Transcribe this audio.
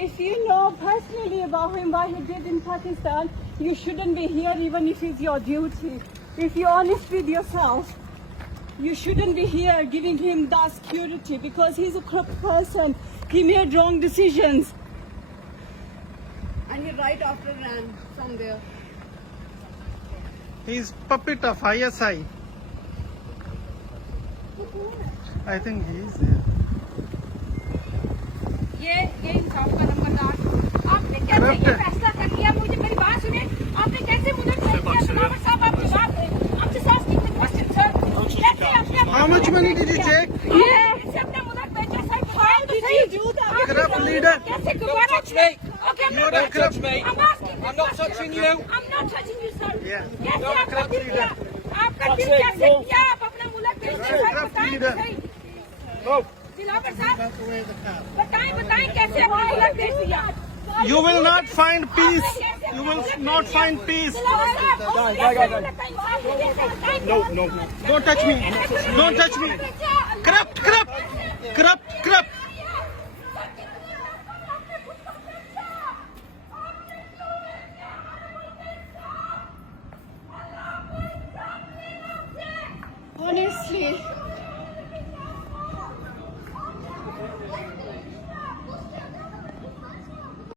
If you know personally about him, what he did in Pakistan, you shouldn't be here even if it's your duty. If you're honest with yourself, you shouldn't be here giving him that security because he's a corrupt person. He made wrong decisions. And he right after ran from there. He's puppet of ISI. I think he is there. ये इंसाफ का नंबरदार आपने कैसे ये फैसला कर लिया मुझे मेरी बात सुनिए आपने कैसे मुझे दिलावर साहब आप जवाब दें I'm just asking the question sir कैसे आपने How much money did you take? कैसे अपना मुल्क बेचा sir how did you do that Corrupt leader. कैसे दोबारा okay I'm You're a corrupt I'm asking I'm not touching you. I'm not touching you sir Yeah. कैसे आपका दिल किया आपका दिल कैसे किया आप अपना मुल्क बेचते सर बताएं सही दिलावर साहब बताएं कैसे अपना मुल्क बेच दिया You will not find peace. You will not find peace. No. Don't touch me. Don't touch me. Corrupt, corrupt, corrupt, corrupt. Honestly,